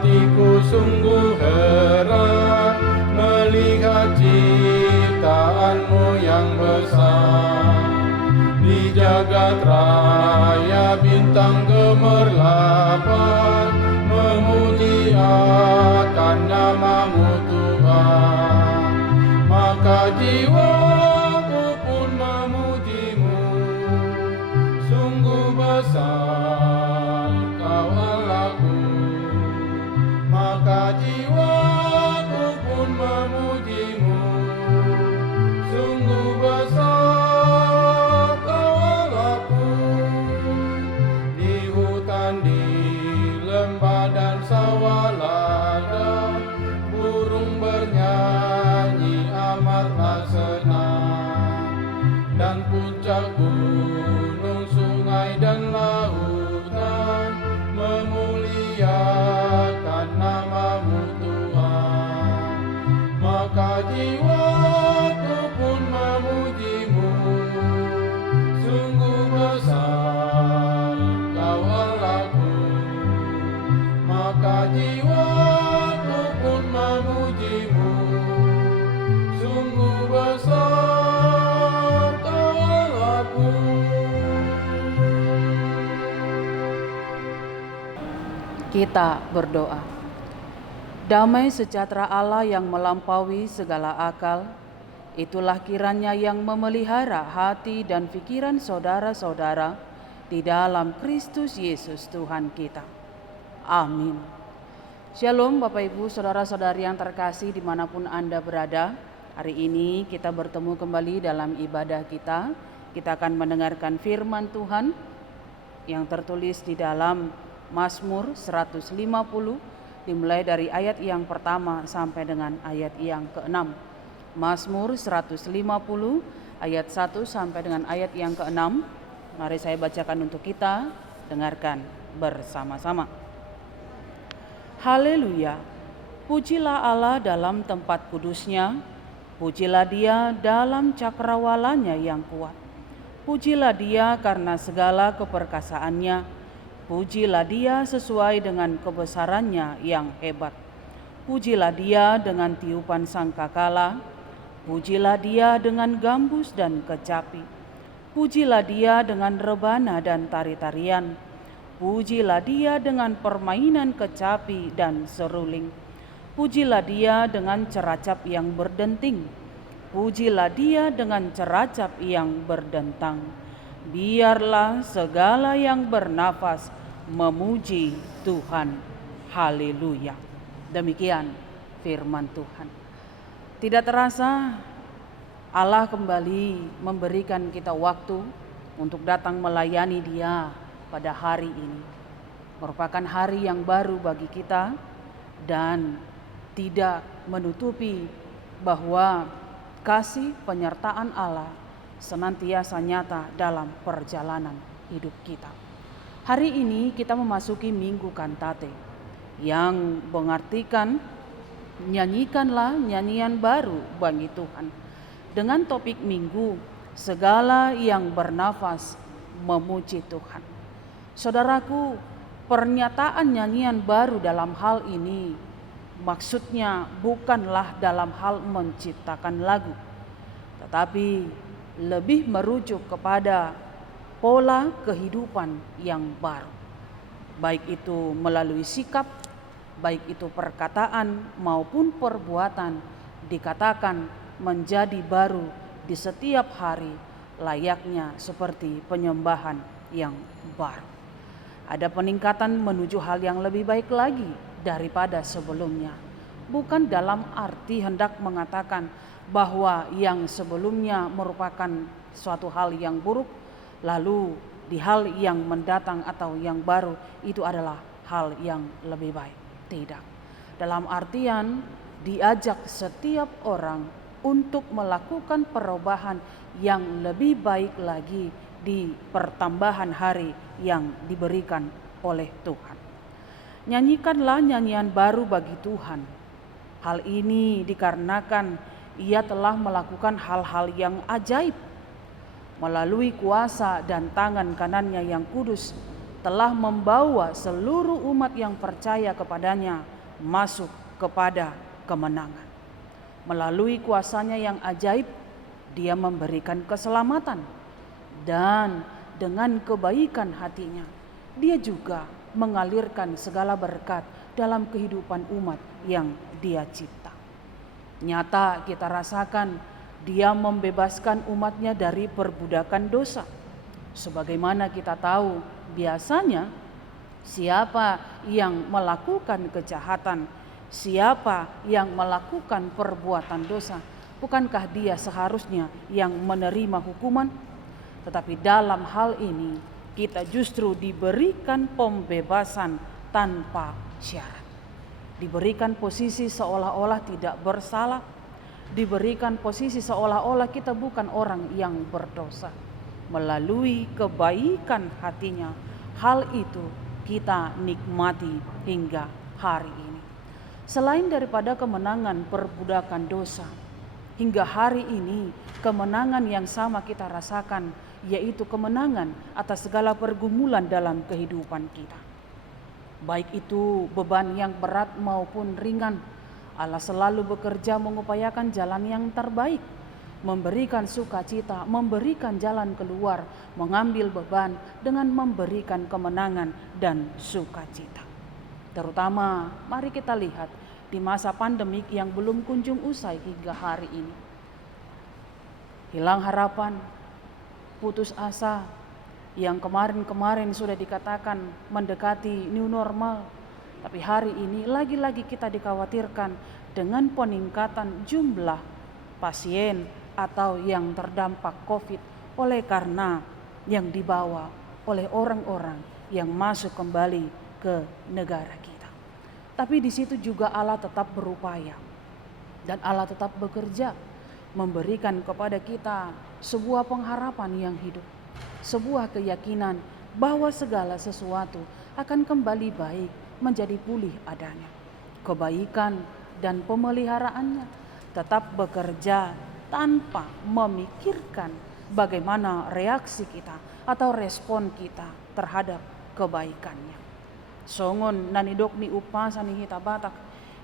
Hatiku sungguh heran melihat ciptaanmu yang besar. Di jagat raya bintang gemerlapan memuji akan namamu Tuhan. Maka jiwaku pun memujimu, sungguh besar Kau Allahku. Maka jiwaku pun memujimu, sungguh besar Kau Allahku. Di hutan, di lembah dan sawah ladang, burung bernyanyi amatlah senang. Dan puncak gunung, sungai dan lautan memuliakan namamu Tuhan. Maka jiwaku pun memujimu, sungguh besar Kau Allahku. Maka jiwaku pun memujimu, sungguh besar Kau Allahku. Kita berdoa. Damai sejahtera Allah yang melampaui segala akal, itulah kiranya yang memelihara hati dan pikiran saudara-saudara di dalam Kristus Yesus Tuhan kita. Amin. Shalom Bapak Ibu, saudara-saudari yang terkasih dimanapun Anda berada. Hari ini kita bertemu kembali dalam ibadah kita. Kita akan mendengarkan firman Tuhan yang tertulis di dalam Mazmur 150, dimulai dari ayat yang pertama sampai dengan ayat yang ke-6. Mazmur 150 ayat 1 sampai dengan ayat yang ke-6. Mari saya bacakan untuk kita, dengarkan bersama-sama. Haleluya, pujilah Allah dalam tempat kudusnya, pujilah Dia dalam cakrawalanya yang kuat. Pujilah Dia karena segala keperkasaannya, pujilah Dia sesuai dengan kebesarannya yang hebat. Pujilah Dia dengan tiupan sangkakala, pujilah Dia dengan gambus dan kecapi. Pujilah Dia dengan rebana dan tari-tarian. Pujilah Dia dengan permainan kecapi dan seruling. Pujilah Dia dengan ceracap yang berdenting. Pujilah Dia dengan ceracap yang berdentang. Biarlah segala yang bernafas memuji Tuhan. Haleluya. Demikian firman Tuhan. Tidak terasa Allah kembali memberikan kita waktu untuk datang melayani Dia pada hari ini. Merupakan hari yang baru bagi kita dan tidak menutupi bahwa kasih penyertaan Allah senantiasa nyata dalam perjalanan hidup kita. Hari ini kita memasuki Minggu Kantate yang mengartikan nyanyikanlah nyanyian baru bagi Tuhan. Dengan topik minggu, segala yang bernafas memuji Tuhan. Saudaraku, pernyataan nyanyian baru dalam hal ini maksudnya bukanlah dalam hal menciptakan lagu, tetapi lebih merujuk kepada pola kehidupan yang baru. Baik itu melalui sikap, baik itu perkataan maupun perbuatan dikatakan menjadi baru di setiap hari, layaknya seperti penyembahan yang baru. Ada peningkatan menuju hal yang lebih baik lagi daripada sebelumnya. Bukan dalam arti hendak mengatakan bahwa yang sebelumnya merupakan suatu hal yang buruk, lalu di hal yang mendatang atau yang baru itu adalah hal yang lebih baik. Tidak. Dalam artian diajak setiap orang untuk melakukan perubahan yang lebih baik lagi di pertambahan hari yang diberikan oleh Tuhan. Nyanyikanlah nyanyian baru bagi Tuhan. Hal ini dikarenakan Ia telah melakukan hal-hal yang ajaib. Melalui kuasa dan tangan kanannya yang kudus, telah membawa seluruh umat yang percaya kepadanya masuk kepada kemenangan. Melalui kuasanya yang ajaib, Dia memberikan keselamatan, dan dengan kebaikan hatinya, Dia juga mengalirkan segala berkat dalam kehidupan umat yang Dia cipta. Nyata kita rasakan Dia membebaskan umatnya dari perbudakan dosa. Sebagaimana kita tahu, biasanya siapa yang melakukan kejahatan, siapa yang melakukan perbuatan dosa, bukankah dia seharusnya yang menerima hukuman? Tetapi dalam hal ini kita justru diberikan pembebasan tanpa syarat. Diberikan posisi seolah-olah tidak bersalah, diberikan posisi seolah-olah kita bukan orang yang berdosa. Melalui kebaikan hatinya, hal itu kita nikmati hingga hari ini. Selain daripada kemenangan perbudakan dosa, hingga hari ini kemenangan yang sama kita rasakan, yaitu kemenangan atas segala pergumulan dalam kehidupan kita. Baik itu beban yang berat maupun ringan, Allah selalu bekerja mengupayakan jalan yang terbaik, memberikan sukacita, memberikan jalan keluar, mengambil beban dengan memberikan kemenangan dan sukacita. Terutama mari kita lihat di masa pandemik yang belum kunjung usai hingga hari ini. Hilang harapan, putus asa, yang kemarin-kemarin sudah dikatakan mendekati new normal, tapi hari ini lagi-lagi kita dikhawatirkan dengan peningkatan jumlah pasien atau yang terdampak COVID oleh karena yang dibawa oleh orang-orang yang masuk kembali ke negara kita. Tapi di situ juga Allah tetap berupaya dan Allah tetap bekerja memberikan kepada kita sebuah pengharapan yang hidup, sebuah keyakinan bahwa segala sesuatu akan kembali baik, menjadi pulih adanya. Kebaikan dan pemeliharaannya tetap bekerja tanpa memikirkan bagaimana reaksi kita atau respon kita terhadap kebaikannya. Songon nanidok ni upasa ni hita batak,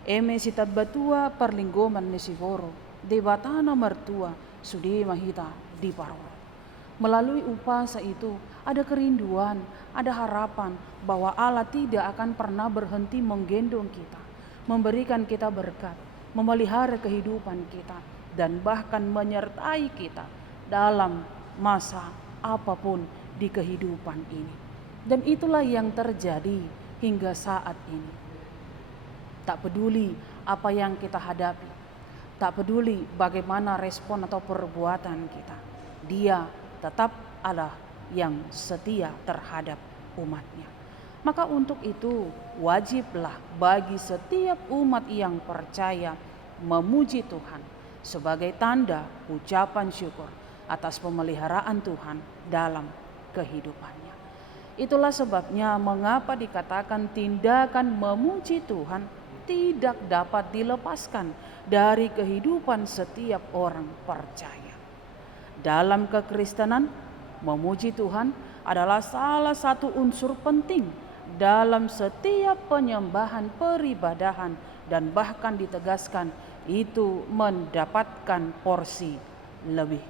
eme sita batua perlinggoman ni sivoro, de batana mertua sudi mahita di parwo. Melalui upasa itu ada kerinduan, ada harapan bahwa Allah tidak akan pernah berhenti menggendong kita, memberikan kita berkat, memelihara kehidupan kita, dan bahkan menyertai kita dalam masa apapun di kehidupan ini. Dan itulah yang terjadi hingga saat ini. Tak peduli apa yang kita hadapi, tak peduli bagaimana respon atau perbuatan kita, Dia tetap Allah yang setia terhadap umatnya. Maka untuk itu wajiblah bagi setiap umat yang percaya memuji Tuhan sebagai tanda ucapan syukur atas pemeliharaan Tuhan dalam kehidupannya. Itulah sebabnya mengapa dikatakan tindakan memuji Tuhan tidak dapat dilepaskan dari kehidupan setiap orang percaya. Dalam kekristenan, memuji Tuhan adalah salah satu unsur penting dalam setiap penyembahan peribadahan, dan bahkan ditegaskan itu mendapatkan porsi lebih.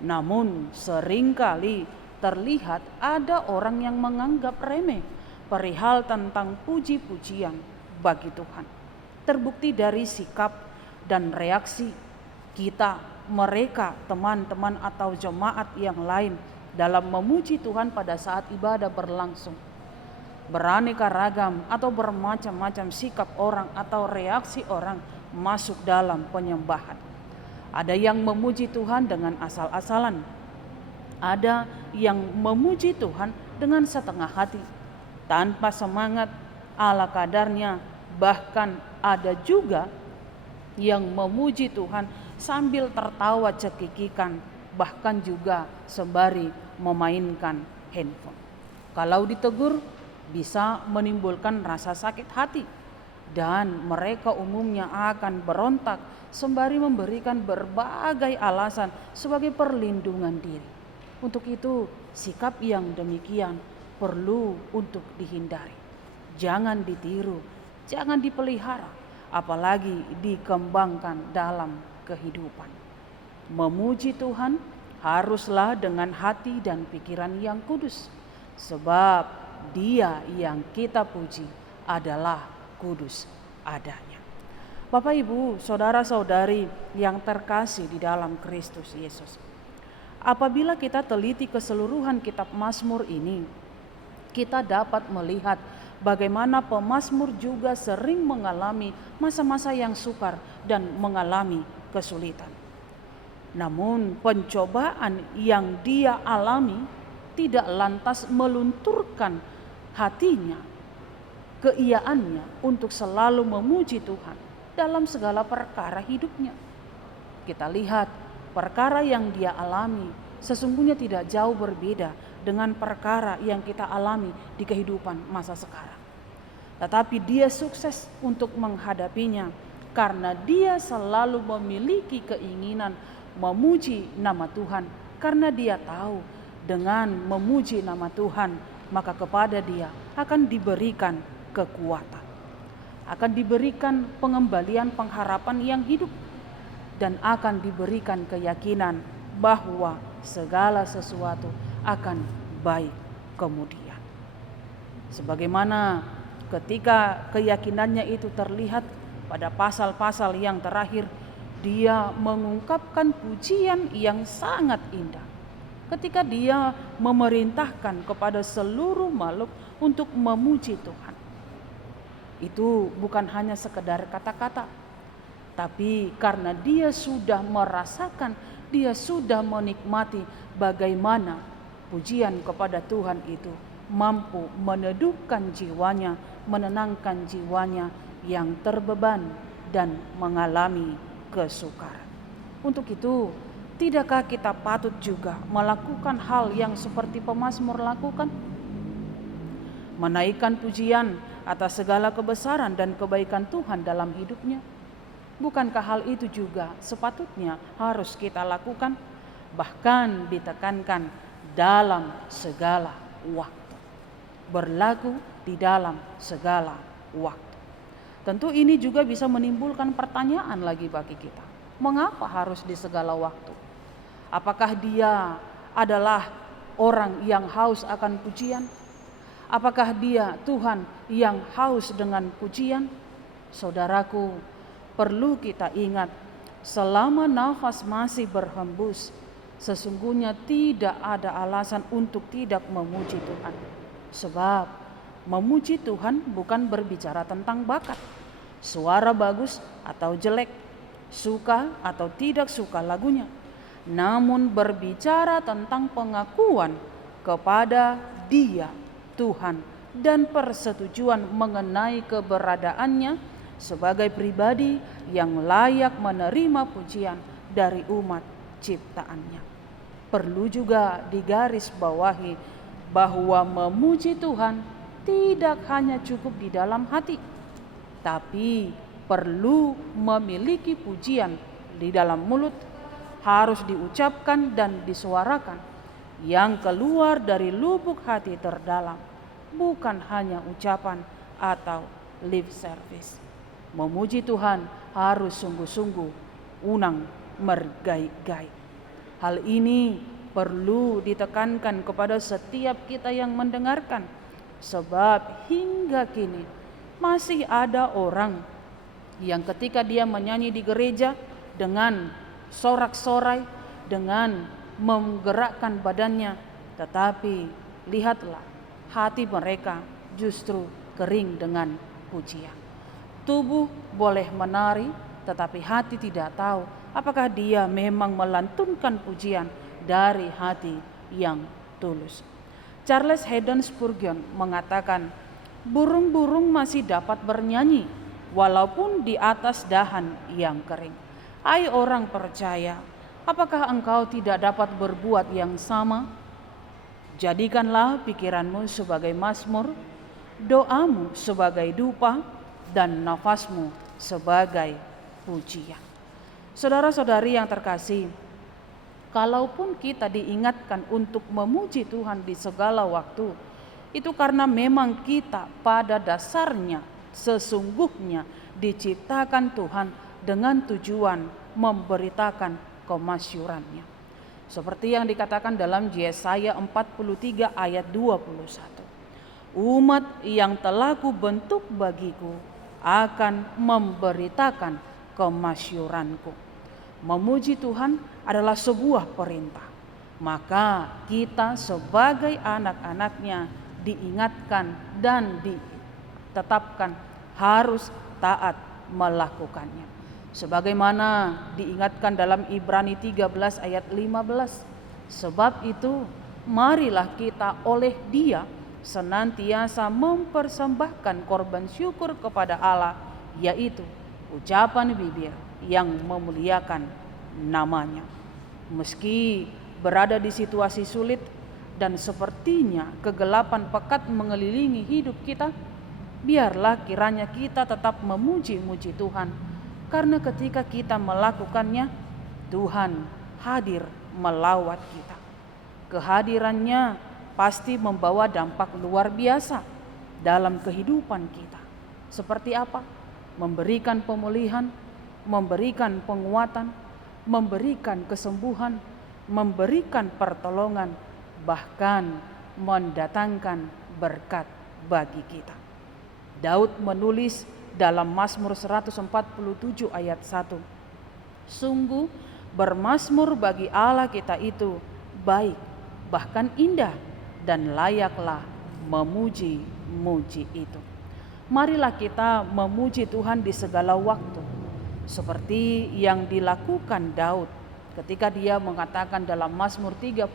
Namun seringkali terlihat ada orang yang menganggap remeh perihal tentang puji-pujian bagi Tuhan. Terbukti dari sikap dan reaksi kita, mereka, teman-teman atau jemaat yang lain dalam memuji Tuhan pada saat ibadah berlangsung. Beraneka ragam atau bermacam-macam sikap orang atau reaksi orang masuk dalam penyembahan. Ada yang memuji Tuhan dengan asal-asalan. Ada yang memuji Tuhan dengan setengah hati, tanpa semangat, ala kadarnya. Bahkan ada juga yang memuji Tuhan sambil tertawa cekikikan, bahkan juga sembari memainkan handphone. Kalau ditegur bisa menimbulkan rasa sakit hati, dan mereka umumnya akan berontak sembari memberikan berbagai alasan sebagai perlindungan diri. Untuk itu sikap yang demikian perlu untuk dihindari. Jangan ditiru, jangan dipelihara, apalagi dikembangkan dalam kehidupan. Memuji Tuhan haruslah dengan hati dan pikiran yang kudus, sebab Dia yang kita puji adalah kudus adanya. Bapak, Ibu, saudara-saudari yang terkasih di dalam Kristus Yesus, apabila kita teliti keseluruhan kitab Mazmur ini, kita dapat melihat bagaimana pemazmur juga sering mengalami masa-masa yang sukar dan mengalami kesulitan. Namun pencobaan yang dia alami tidak lantas melunturkan hatinya, keiyaannya untuk selalu memuji Tuhan dalam segala perkara hidupnya. Kita lihat perkara yang dia alami sesungguhnya tidak jauh berbeda dengan perkara yang kita alami di kehidupan masa sekarang. Tetapi dia sukses untuk menghadapinya karena dia selalu memiliki keinginan memuji nama Tuhan, karena dia tahu dengan memuji nama Tuhan maka kepada dia akan diberikan kekuatan, akan diberikan pengembalian pengharapan yang hidup, dan akan diberikan keyakinan bahwa segala sesuatu akan baik kemudian. Sebagaimana ketika keyakinannya itu terlihat pada pasal-pasal yang terakhir, dia mengungkapkan pujian yang sangat indah ketika dia memerintahkan kepada seluruh makhluk untuk memuji Tuhan. Itu bukan hanya sekedar kata-kata, tapi karena dia sudah merasakan, dia sudah menikmati bagaimana pujian kepada Tuhan itu mampu meneduhkan jiwanya, menenangkan jiwanya yang terbeban dan mengalami kesukaran. Untuk itu, tidakkah kita patut juga melakukan hal yang seperti pemazmur lakukan? Menaikkan pujian atas segala kebesaran dan kebaikan Tuhan dalam hidupnya. Bukankah hal itu juga sepatutnya harus kita lakukan? Bahkan ditekankan dalam segala waktu. Berlaku di dalam segala waktu. Tentu ini juga bisa menimbulkan pertanyaan lagi bagi kita. Mengapa harus di segala waktu? Apakah dia adalah orang yang haus akan pujian? Apakah dia Tuhan yang haus dengan pujian? Saudaraku, perlu kita ingat, selama nafas masih berhembus, sesungguhnya tidak ada alasan untuk tidak memuji Tuhan. Sebab memuji Tuhan bukan berbicara tentang bakat, suara bagus atau jelek, suka atau tidak suka lagunya, namun berbicara tentang pengakuan kepada Dia, Tuhan, dan persetujuan mengenai keberadaannya sebagai pribadi yang layak menerima pujian dari umat ciptaannya. Perlu juga digarisbawahi bahwa memuji Tuhan tidak hanya cukup di dalam hati, tapi perlu memiliki pujian di dalam mulut, harus diucapkan dan disuarakan, yang keluar dari lubuk hati terdalam, bukan hanya ucapan atau lip service. Memuji Tuhan harus sungguh-sungguh, unang mergai-gai. Hal ini perlu ditekankan kepada setiap kita yang mendengarkan, sebab hingga kini masih ada orang yang ketika dia menyanyi di gereja dengan sorak-sorai, dengan menggerakkan badannya, tetapi lihatlah hati mereka justru kering dengan pujian. Tubuh boleh menari, tetapi hati tidak tahu apakah dia memang melantunkan pujian dari hati yang tulus. Charles Haddon Spurgeon mengatakan, burung-burung masih dapat bernyanyi walaupun di atas dahan yang kering. Hai orang percaya, apakah engkau tidak dapat berbuat yang sama? Jadikanlah pikiranmu sebagai mazmur, doamu sebagai dupa, dan nafasmu sebagai pujian. Saudara-saudari yang terkasih, kalaupun kita diingatkan untuk memuji Tuhan di segala waktu, itu karena memang kita pada dasarnya sesungguhnya diciptakan Tuhan dengan tujuan memberitakan kemasyurannya. Seperti yang dikatakan dalam Yesaya 43 ayat 21. Umat yang telah kubentuk bagiku akan memberitakan kemasyuranku. Memuji Tuhan adalah sebuah perintah. Maka kita sebagai anak-anaknya diingatkan dan ditetapkan harus taat melakukannya. Sebagaimana diingatkan dalam Ibrani 13 ayat 15. Sebab itu marilah kita oleh Dia senantiasa mempersembahkan korban syukur kepada Allah, yaitu ucapan bibir yang memuliakan namanya. Meski berada di situasi sulit dan sepertinya kegelapan pekat mengelilingi hidup kita, biarlah kiranya kita tetap memuji-muji Tuhan, karena ketika kita melakukannya, Tuhan hadir melawat kita. Kehadirannya pasti membawa dampak luar biasa dalam kehidupan kita. Seperti apa? Memberikan pemulihan, memberikan penguatan, memberikan kesembuhan, memberikan pertolongan, bahkan mendatangkan berkat bagi kita. Daud menulis dalam Mazmur 147 ayat 1. Sungguh bermazmur bagi Allah kita itu baik, bahkan indah, dan layaklah memuji-muji itu. Marilah kita memuji Tuhan di segala waktu, seperti yang dilakukan Daud ketika dia mengatakan dalam Mazmur 34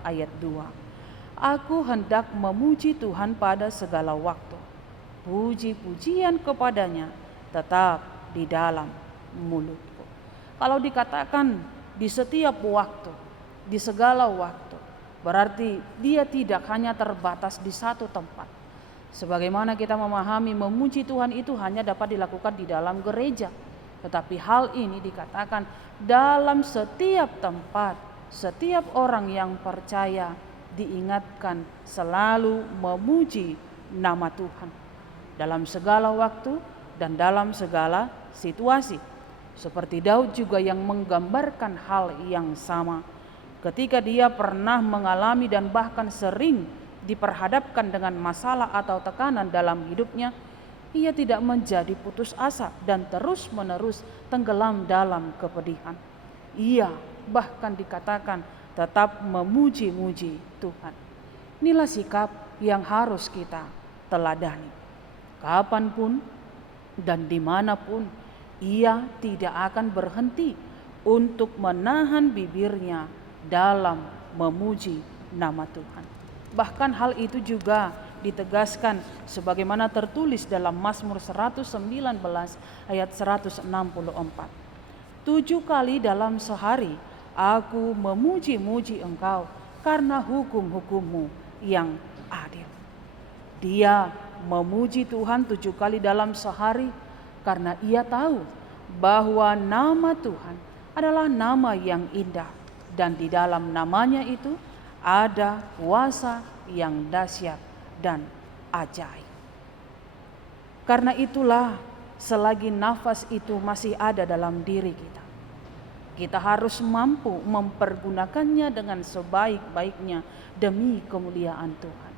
ayat 2. Aku hendak memuji Tuhan pada segala waktu. Puji-pujian kepadanya tetap di dalam mulutku. Kalau dikatakan di setiap waktu, di segala waktu, berarti dia tidak hanya terbatas di satu tempat. Sebagaimana kita memahami memuji Tuhan itu hanya dapat dilakukan di dalam gereja. Tetapi hal ini dikatakan dalam setiap tempat, setiap orang yang percaya diingatkan selalu memuji nama Tuhan. Dalam segala waktu dan dalam segala situasi. Seperti Daud juga yang menggambarkan hal yang sama. Ketika dia pernah mengalami dan bahkan sering diperhadapkan dengan masalah atau tekanan dalam hidupnya, ia tidak menjadi putus asa dan terus-menerus tenggelam dalam kepedihan. Ia bahkan dikatakan tetap memuji-muji Tuhan. Inilah sikap yang harus kita teladani. Kapanpun dan dimanapun, ia tidak akan berhenti untuk menahan bibirnya dalam memuji nama Tuhan. Bahkan hal itu juga ditegaskan sebagaimana tertulis dalam Mazmur 119 ayat 164. 7 kali dalam sehari aku memuji-muji Engkau karena hukum-hukum-Mu yang adil. Dia memuji Tuhan 7 kali dalam sehari karena ia tahu bahwa nama Tuhan adalah nama yang indah. Dan di dalam namanya itu ada kuasa yang dahsyat dan ajaib. Karena itulah selagi nafas itu masih ada dalam diri kita, kita harus mampu mempergunakannya dengan sebaik-baiknya demi kemuliaan Tuhan.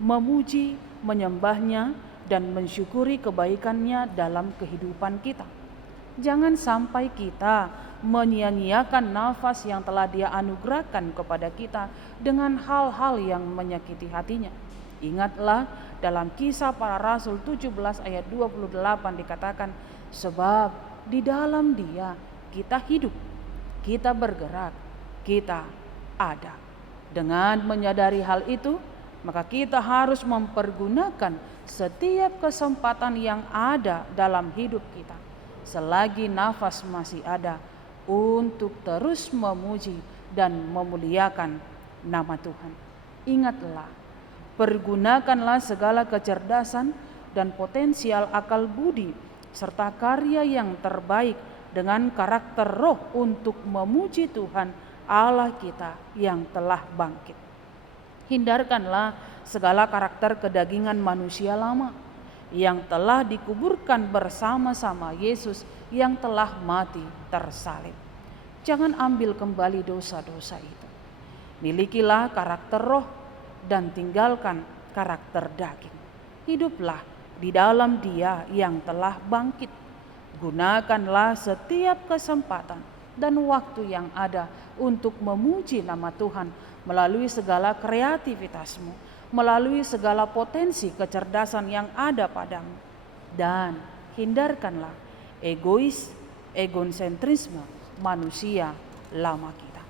Memuji, menyembahnya, dan mensyukuri kebaikannya dalam kehidupan kita. Jangan sampai kita menyia-nyiakan nafas yang telah Dia anugerahkan kepada kita dengan hal-hal yang menyakiti hatinya. Ingatlah dalam Kisah Para Rasul 17 ayat 28 dikatakan, sebab di dalam Dia kita hidup, kita bergerak, kita ada. Dengan menyadari hal itu, maka kita harus mempergunakan setiap kesempatan yang ada dalam hidup kita selagi nafas masih ada untuk terus memuji dan memuliakan nama Tuhan. Ingatlah, pergunakanlah segala kecerdasan dan potensial akal budi serta karya yang terbaik dengan karakter roh untuk memuji Tuhan Allah kita yang telah bangkit. Hindarkanlah segala karakter kedagingan manusia lama yang telah dikuburkan bersama-sama Yesus yang telah mati tersalib. Jangan ambil kembali dosa-dosa itu. Milikilah karakter roh dan tinggalkan karakter daging. Hiduplah di dalam Dia yang telah bangkit. Gunakanlah setiap kesempatan dan waktu yang ada untuk memuji nama Tuhan melalui segala kreativitasmu, melalui segala potensi kecerdasan yang ada padamu. Dan hindarkanlah egosentrisme manusia lama kita.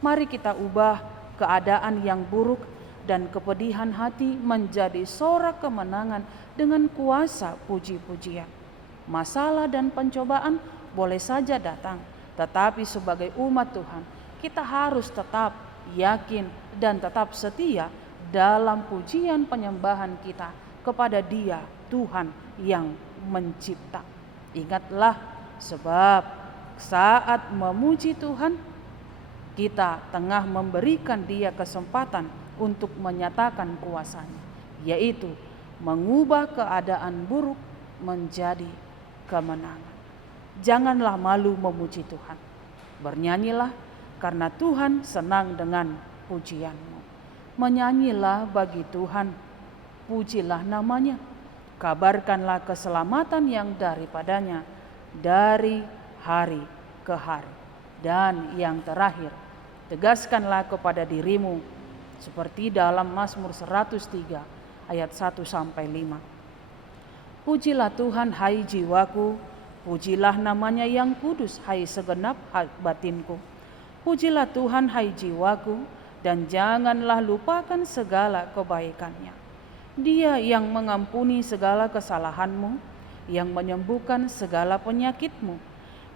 Mari kita ubah keadaan yang buruk dan kepedihan hati menjadi sorak kemenangan dengan kuasa puji-pujian. Masalah dan pencobaan boleh saja datang, tetapi sebagai umat Tuhan, kita harus tetap yakin dan tetap setia dalam pujian penyembahan kita kepada Dia, Tuhan yang mencipta. Ingatlah, sebab saat memuji Tuhan, kita tengah memberikan Dia kesempatan untuk menyatakan kuasa-Nya, yaitu mengubah keadaan buruk menjadi kemenangan. Janganlah malu memuji Tuhan. Bernyanyilah karena Tuhan senang dengan pujianmu. Menyanyilah bagi Tuhan, pujilah namanya. Kabarkanlah keselamatan yang daripadanya dari hari ke hari. Dan yang terakhir, tegaskanlah kepada dirimu seperti dalam Mazmur 103 ayat 1-5. Pujilah Tuhan hai jiwaku, pujilah namanya yang kudus hai segenap batinku. Pujilah Tuhan hai jiwaku, dan janganlah lupakan segala kebaikannya. Dia yang mengampuni segala kesalahanmu, yang menyembuhkan segala penyakitmu.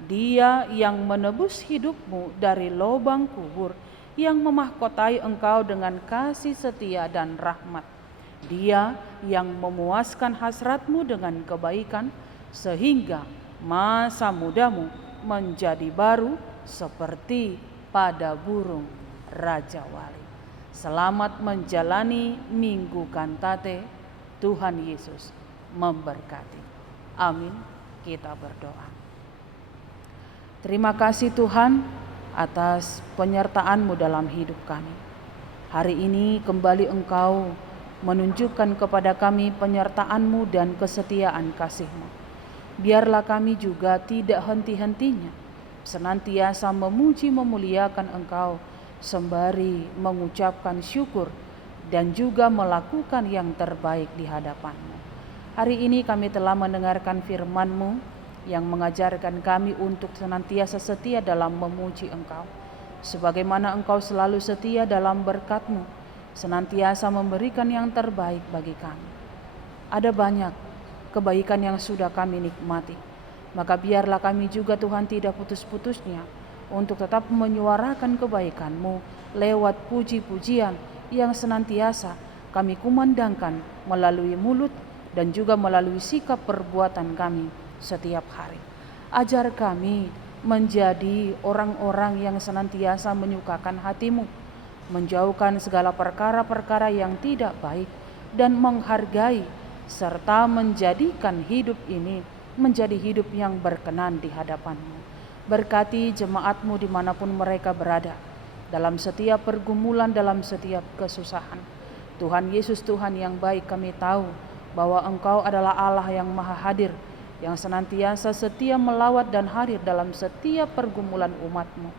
Dia yang menebus hidupmu dari lubang kubur, yang memahkotai engkau dengan kasih setia dan rahmat. Dia yang memuaskan hasratmu dengan kebaikan, sehingga masa mudamu menjadi baru seperti pada burung Raja Wali. Selamat menjalani Minggu Kantate. Tuhan Yesus memberkati. Amin. Kita berdoa. Terima kasih Tuhan atas penyertaan-Mu dalam hidup kami. Hari ini kembali Engkau menunjukkan kepada kami penyertaan-Mu dan kesetiaan kasih-Mu. Biarlah kami juga tidak henti-hentinya senantiasa memuji memuliakan Engkau sembari mengucapkan syukur dan juga melakukan yang terbaik di hadapan-Mu. Hari ini kami telah mendengarkan firman-Mu yang mengajarkan kami untuk senantiasa setia dalam memuji Engkau. Sebagaimana Engkau selalu setia dalam berkat-Mu, senantiasa memberikan yang terbaik bagi kami. Ada banyak kebaikan yang sudah kami nikmati. Maka biarlah kami juga Tuhan tidak putus-putusnya untuk tetap menyuarakan kebaikan-Mu lewat puji-pujian yang senantiasa kami kumandangkan melalui mulut dan juga melalui sikap perbuatan kami setiap hari. Ajar kami menjadi orang-orang yang senantiasa menyukakan hati-Mu, menjauhkan segala perkara-perkara yang tidak baik, dan menghargai serta menjadikan hidup ini menjadi hidup yang berkenan di hadapan-Mu. Berkati jemaat-Mu dimanapun mereka berada, dalam setiap pergumulan, dalam setiap kesusahan. Tuhan Yesus, Tuhan yang baik, kami tahu bahwa Engkau adalah Allah yang maha hadir, yang senantiasa setia melawat dan hadir dalam setiap pergumulan umat-Mu.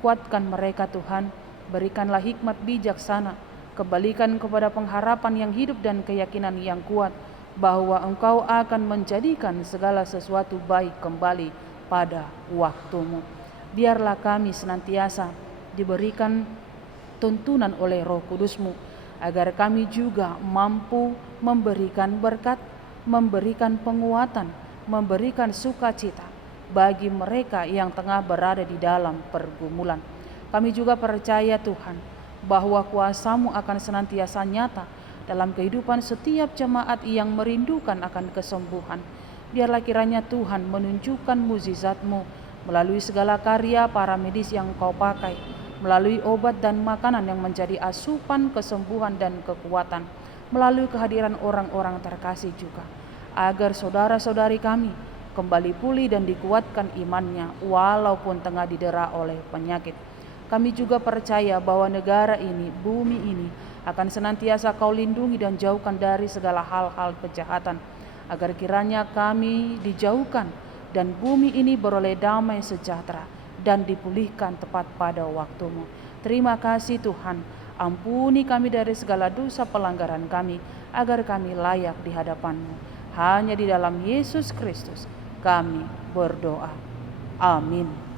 Kuatkan mereka Tuhan, berikanlah hikmat bijaksana, kembalikan kepada pengharapan yang hidup dan keyakinan yang kuat, bahwa Engkau akan menjadikan segala sesuatu baik kembali pada waktu-Mu. Biarlah kami senantiasa diberikan tuntunan oleh Roh Kudus-Mu, agar kami juga mampu memberikan berkat, memberikan penguatan, memberikan sukacita bagi mereka yang tengah berada di dalam pergumulan. Kami juga percaya Tuhan, bahwa kuasa-Mu akan senantiasa nyata dalam kehidupan setiap jemaat yang merindukan akan kesembuhan. Biarlah kiranya Tuhan menunjukkan mukjizat-Mu melalui segala karya para medis yang Kau pakai, melalui obat dan makanan yang menjadi asupan kesembuhan dan kekuatan, melalui kehadiran orang-orang terkasih juga, agar saudara-saudari kami kembali pulih dan dikuatkan imannya walaupun tengah didera oleh penyakit. Kami juga percaya bahwa negara ini, bumi ini akan senantiasa Kau lindungi dan jauhkan dari segala hal-hal kejahatan, agar kiranya kami dijauhkan dan bumi ini beroleh damai sejahtera dan dipulihkan tepat pada waktumu. Terima kasih Tuhan, ampuni kami dari segala dosa pelanggaran kami, agar kami layak di hadapan-Mu. Hanya di dalam Yesus Kristus kami berdoa. Amin.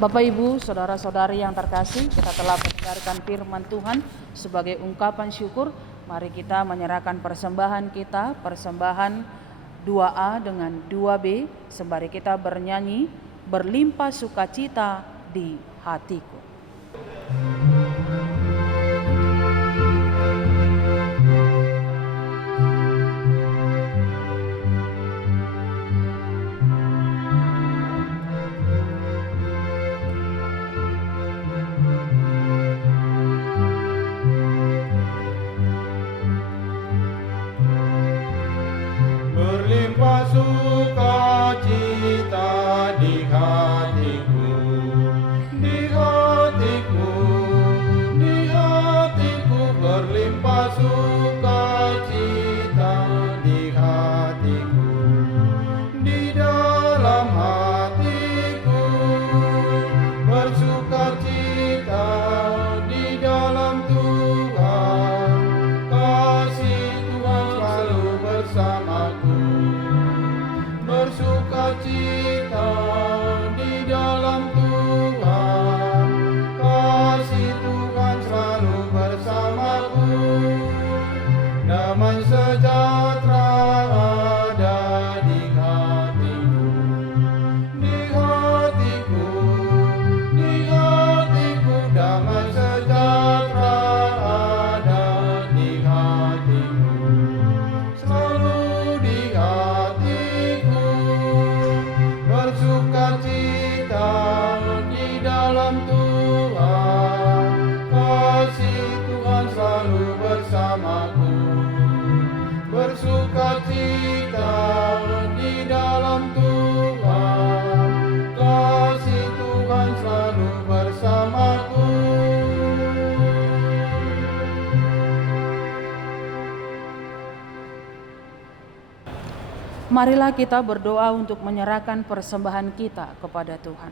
Bapak, Ibu, saudara-saudari yang terkasih, kita telah mendengarkan firman Tuhan. Sebagai ungkapan syukur, mari kita menyerahkan persembahan kita, persembahan 2A dengan 2B, sembari kita bernyanyi berlimpah sukacita di hatiku. Berlimpah sukacita di hatiku, di hatiku, di hatiku. Berlimpah sukacita di hatiku, di dalam hatiku. Bersukacita di dalam Tuhan, kasih Tuhan selalu bersamaku. Bersukacita di dalam Tuhan, kasih Tuhan selalu bersamaku. Damai sejahtera ada di hatiku, di hatiku, di hatiku. Damai sejahtera ada di hatiku, selalu di hatiku. Bersukacita di dalam Tuhan, kasih Tuhan selalu bersamaku. Bersukacita di dalam Tuhan, kasih Tuhan selalu bersamaku. Marilah kita berdoa untuk menyerahkan persembahan kita kepada Tuhan.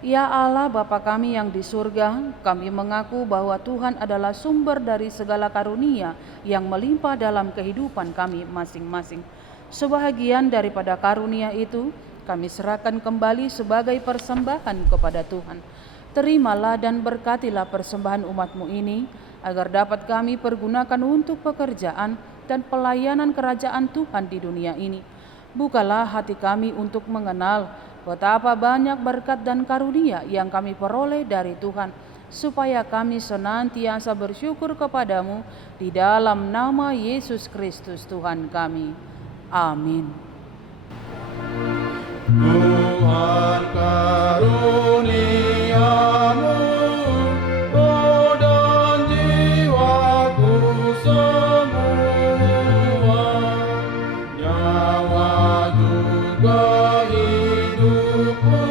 Ya Allah Bapa kami yang di surga, kami mengaku bahwa Tuhan adalah sumber dari segala karunia yang melimpah dalam kehidupan kami masing-masing. Sebahagian daripada karunia itu kami serahkan kembali sebagai persembahan kepada Tuhan. Terimalah dan berkatilah persembahan umat-Mu ini, agar dapat kami pergunakan untuk pekerjaan dan pelayanan kerajaan Tuhan di dunia ini. Bukalah hati kami untuk mengenal betapa banyak berkat dan karunia yang kami peroleh dari Tuhan, supaya kami senantiasa bersyukur kepadamu di dalam nama Yesus Kristus Tuhan kami. Amin. Tuhan karuniamu, roh dan jiwaku semua, nyawa juga hidupku,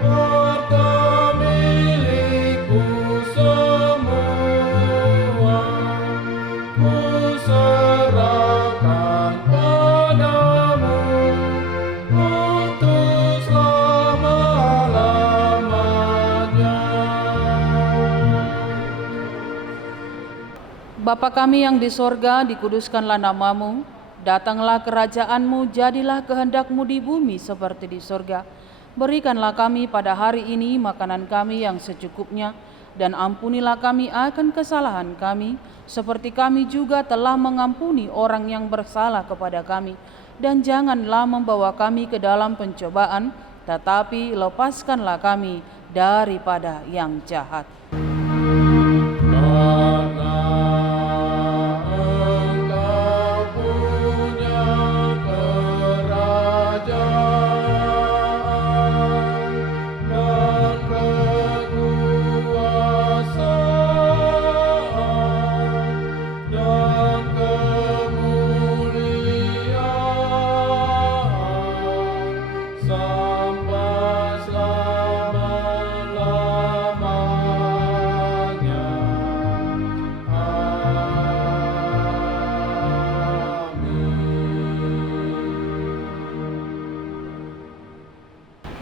harta milikku semua, ku serahkan padamu untuk selama-lamanya. Bapa kami yang di sorga, dikuduskanlah namamu, datanglah kerajaan-Mu, jadilah kehendak-Mu di bumi seperti di sorga. Berikanlah kami pada hari ini makanan kami yang secukupnya, dan ampunilah kami akan kesalahan kami, seperti kami juga telah mengampuni orang yang bersalah kepada kami. Dan janganlah membawa kami ke dalam pencobaan, tetapi lepaskanlah kami daripada yang jahat. Karena Engkau punya kerajaan dan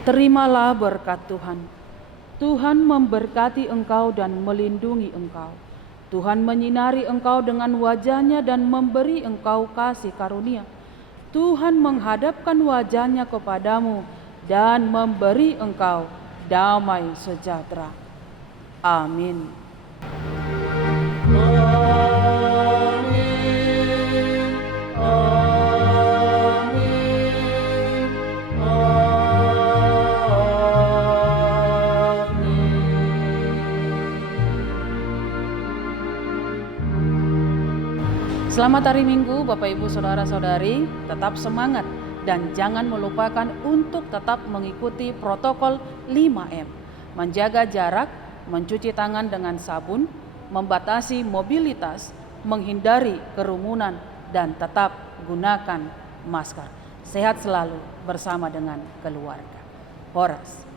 Terimalah berkat Tuhan. Tuhan memberkati engkau dan melindungi engkau. Tuhan menyinari engkau dengan wajah-Nya dan memberi engkau kasih karunia. Tuhan menghadapkan wajah-Nya kepadamu dan memberi engkau damai sejahtera. Amin. Selamat hari Minggu Bapak Ibu Saudara-saudari, tetap semangat dan jangan melupakan untuk tetap mengikuti protokol 5M. Menjaga jarak, mencuci tangan dengan sabun, membatasi mobilitas, menghindari kerumunan, dan tetap gunakan masker. Sehat selalu bersama dengan keluarga. Horas.